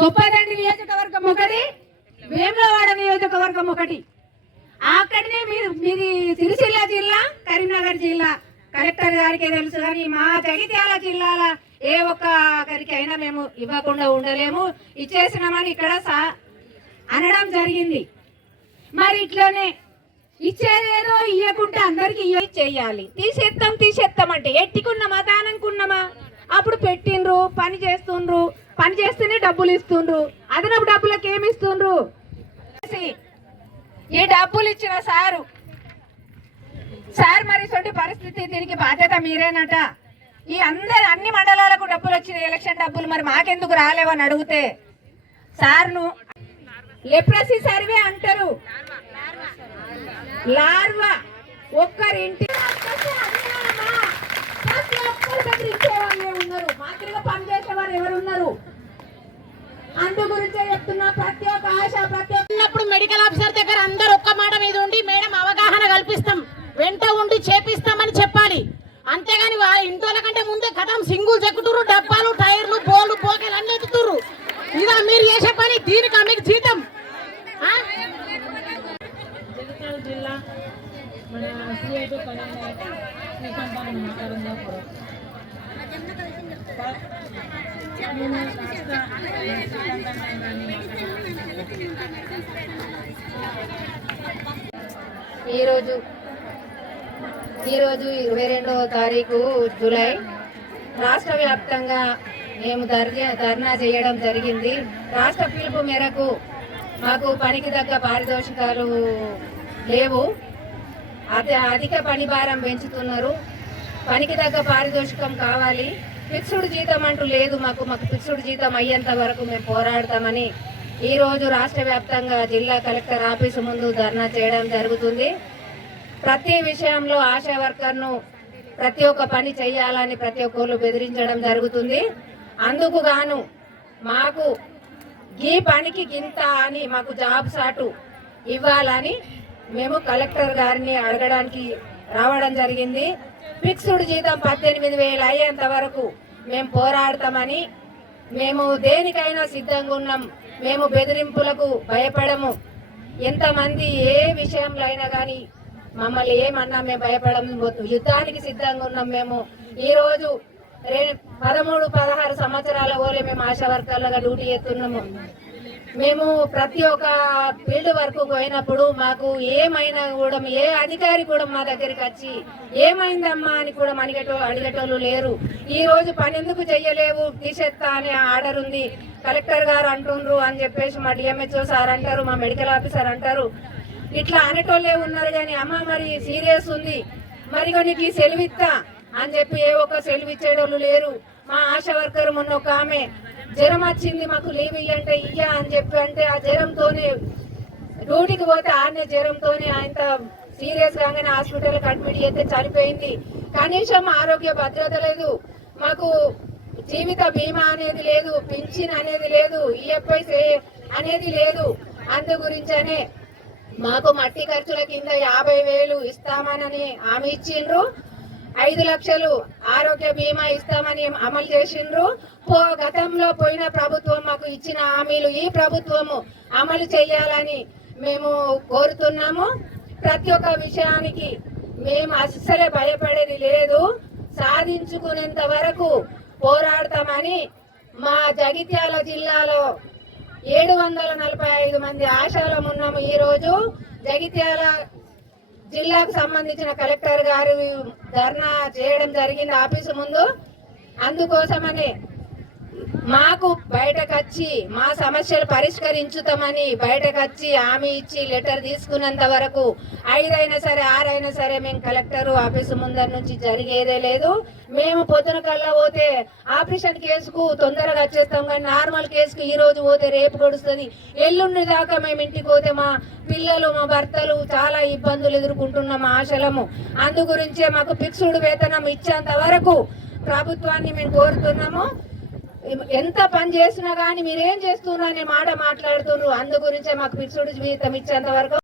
తొప్పదండి నియోజకవర్గం ఒకటి వేములవాడ నియోజకవర్గం ఒకటి. అక్కడనే మీరు మీది సిరిసిల్ల జిల్లా కరీంనగర్ జిల్లా. కలెక్టర్ గారికి తెలుసు కానీ మా జగిత్యాల జిల్లాల ఏ ఒక్కరికి అయినా మేము ఇవ్వకుండా ఉండలేము. ఇచ్చేసినామని ఇక్కడ సా అనడం జరిగింది. మరి ఇట్లనే ఇచ్చేదేదో ఇవ్వకుంటే అందరికి ఇవ్వ చేయాలి. తీసేస్తాం తీసేస్తాం అంటే ఎట్టికున్నామా దాననుకున్నామా అప్పుడు పెట్టిండ్రు పని చేస్తుండ్రు. పని చేస్తేనే డబ్బులు ఇస్తుండ్రు. అదనపు డబ్బులకు ఏమి ఇస్తుండ్రు? ఈ డబ్బులు ఇచ్చిన సారు. సార్ మరి ఇటువంటి పరిస్థితి దీనికి బాధ్యత మీరేనట. ఈ అందరి అన్ని మండలాలకు డబ్బులు వచ్చిన ఎలక్షన్ డబ్బులు మరి మాకెందుకు రాలేవని అడిగితే సార్ను లెప్రసీ సర్వే అంటారు. లార్వా ఒక్కరింటి ఉన్నారు మాదిరిగా పనిచేసే వారు ఎవరు ఉన్నారు అందు గురించే చెప్తున్నా ప్రతి ఒక్క ఆశ ప్రతి ఒక్క ఉన్నప్పుడు మెడికల్ ఆఫీసర్ దగ్గర అందరు ఒక్క మాట మీద ఉండి మేడం అవగాహన కల్పిస్తాం. వెంట ఉండి చేపిస్తామని చెప్పాలి. అంతేగాని వా ఇంటోల కంటే ముందే కథం సింగుల్ చెక్కుతురు డబ్బాలు టైర్లు బోలు పోగలు అన్ని ఎత్తుతురు ఇదా మీరు చేసే పని దీనికి మీకు జీతం? జగిత్యాల జిల్లా మన సిఐటి పని ఈరోజు ఈరోజు ఇరవై రెండవ తారీఖు జూలై. రాష్ట్ర వ్యాప్తంగా మేము ధర్నా ధర్నా చేయడం జరిగింది. రాష్ట్ర పిలుపు మేరకు మాకు పనికి తగ్గ పారితోషికాలు లేవు. అతి అధిక పని భారం పెంచుతున్నారు. పనికి తగ్గ పారితోషికం కావాలి. ఫిక్స్డ్ జీతం అంటూ లేదు మాకు. మాకు ఫిక్స్డ్ జీతం అయ్యేంత వరకు మేము పోరాడతామని ఈ రోజు రాష్ట్ర వ్యాప్తంగా జిల్లా కలెక్టర్ ఆఫీసు ముందు ధర్నా చేయడం జరుగుతుంది. ప్రతి విషయంలో ఆశా వర్కర్ను ప్రతి ఒక్క పని చేయాలని ప్రతి ఒక్కరు బెదిరించడం జరుగుతుంది. అందుకు గాను మాకు ఈ పనికి గింత అని మాకు జాబ్ సాటు ఇవ్వాలని మేము కలెక్టర్ గారిని అడగడానికి రావడం జరిగింది. ఫిక్స్డ్ జీతం పద్దెనిమిది వేలు అయ్యేంత వరకు మేము పోరాడతామని మేము దేనికైనా సిద్ధంగా ఉన్నాం. మేము బెదిరింపులకు భయపడము. ఎంతమంది ఏ విషయంలో అయినా కానీ మమ్మల్ని ఏమన్నా మేము భయపడము యుద్ధానికి సిద్ధంగా ఉన్నాం మేము. ఈరోజు రే- పదమూడు పదహారు సంవత్సరాల ఓలే మేము ఆశా వర్కర్లుగా డ్యూటీ చేస్తున్నాము. మేము ప్రతి ఒక్క ఫీల్డ్ వరకు పోయినప్పుడు మాకు ఏమైనా కూడా ఏ అధికారి కూడా మా దగ్గరికి వచ్చి ఏమైందమ్మా? అని కూడా అడిగేటో అడిగేటోళ్ళు లేరు. ఈ రోజు పని ఎందుకు చెయ్యలేవు? తీసేస్తా అనే ఆర్డర్ ఉంది. కలెక్టర్ గారు అంటుండ్రు అని చెప్పేసి మా డిఎంహెచ్ఓ సార్ అంటారు మా మెడికల్ ఆఫీసర్ అంటారు. ఇట్లా అనేటోళ్ళే ఉన్నారు కానీ అమ్మ మరి సీరియస్ ఉంది. మరి నీకు సెలవు ఇస్తా అని చెప్పి ఏ ఒక్క సెలవు ఇచ్చేటోళ్ళు లేరు. మా ఆశా వర్కర్ మొన్న ఒక ఆమె జ్వరం వచ్చింది మాకు లీవ్ ఇయ్యంటే ఇయ్యా అని చెప్పి అంటే ఆ జ్వరంతోనే డ్యూటీకి పోతే ఆడనే జ్వరంతోనే ఆయన సీరియస్ గానే హాస్పిటల్కి అడ్మిట్ చేస్తే చనిపోయింది. కనీసం ఆరోగ్య భద్రత లేదు. మాకు జీవిత బీమా అనేది లేదు పింఛన్ అనేది లేదు ఈఎఫ్ఐ అనేది లేదు. అందు గురించనే మాకు మట్టి ఖర్చుల కింద యాభై వేలు ఇస్తామనని హామీ ఇచ్చిండ్రు. ఐదు లక్షలు ఆరోగ్య బీమా ఇస్తామని అమలు చేసిండ్రు. పో గతంలో పోయిన ప్రభుత్వం మాకు ఇచ్చిన హామీలు ఈ ప్రభుత్వము అమలు చేయాలని మేము కోరుతున్నాము. ప్రతి ఒక్క విషయానికి మేము అస్సలే భయపడేది లేదు. సాధించుకునేంత వరకు పోరాడతామని మా జగిత్యాల జిల్లాలో ఏడు వందల నలభై ఐదు మంది ఆశాలం ఉన్నాము ఈరోజు. జగిత్యాల జిల్లాకు సంబంధించిన కలెక్టర్ గారు ధర్నా చేయడం జరిగింది ఆఫీసు ముందు. అందుకోసమని మాకు బయటకొచ్చి మా సమస్యలు పరిష్కరించుతామని బయటకొచ్చి హామీ ఇచ్చి లెటర్ తీసుకున్నంత వరకు ఐదైనా సరే ఆరైనా సరే మేము కలెక్టర్ ఆఫీసు ముందర నుంచి జరిగేదే లేదు. మేము పొద్దున కల్లా పోతే ఆపరేషన్ కేసుకు తొందరగా వచ్చేస్తాం కానీ నార్మల్ కేసుకు ఈ రోజు పోతే రేపు గడుస్తుంది. ఎల్లుండి దాకా మేము ఇంటికి పోతే మా పిల్లలు మా భర్తలు చాలా ఇబ్బందులు ఎదుర్కొంటున్నాం ఆశలము. అందు గురించే మాకు ఫిక్స్డ్ వేతనం ఇచ్చేంత వరకు ప్రభుత్వాన్ని మేము కోరుతున్నాము. ఎంత పని చేసినా కానీ మీరేం చేస్తున్నారు అనే మాట మాట్లాడుతున్నారు. అందు గురించే మాకు పిచ్చుడు జీవితం ఇచ్చేంత వరకు